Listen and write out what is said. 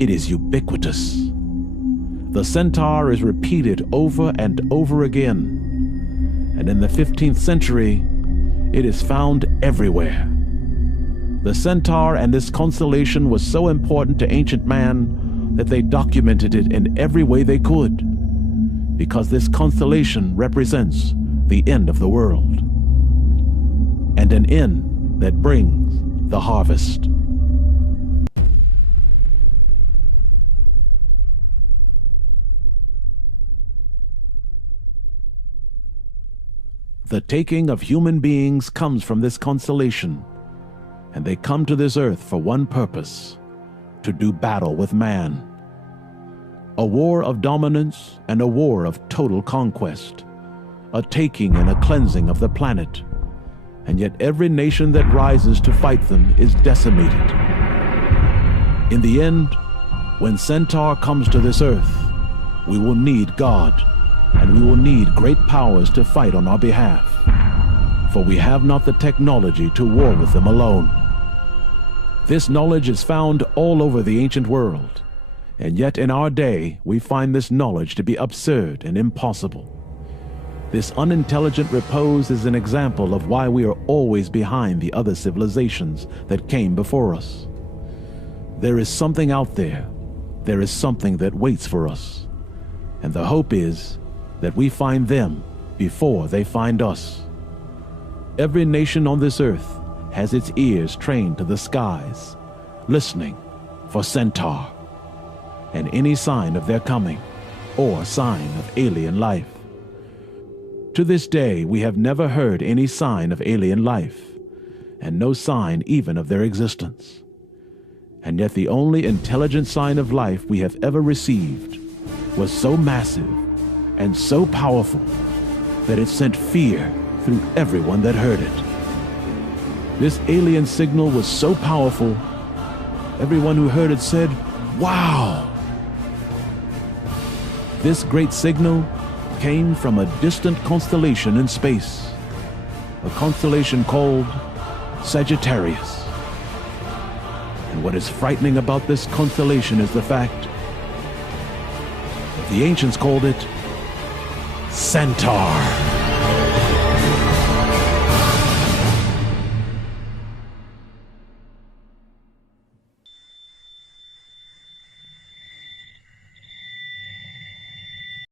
It is ubiquitous. The centaur is repeated over and over again, and in the 15th century, it is found everywhere. The centaur and this constellation was so important to ancient man that they documented it in every way they could, because this constellation represents the end of the world, and an end that brings the harvest. The taking of human beings comes from this constellation, and they come to this earth for one purpose: to do battle with man. A war of dominance and a war of total conquest, a taking and a cleansing of the planet, and yet every nation that rises to fight them is decimated. In the end, when Centaur comes to this earth, we will need God, and we will need great powers to fight on our behalf, for we have not the technology to war with them alone. This knowledge is found all over the ancient world, and yet in our day we find this knowledge to be absurd and impossible. This unintelligent repose is an example of why we are always behind the other civilizations that came before us. There is something out there. There is something that waits for us, and the hope is that we find them before they find us. Every nation on this earth has its ears trained to the skies, listening for Centaur and any sign of their coming or sign of alien life. To this day, we have never heard any sign of alien life, and no sign even of their existence. And yet the only intelligent sign of life we have ever received was so massive and so powerful that it sent fear through everyone that heard it. This alien signal was so powerful, everyone who heard it said, "Wow!" This great signal came from a distant constellation in space, a constellation called Sagittarius. And what is frightening about this constellation is the fact that the ancients called it Centaur.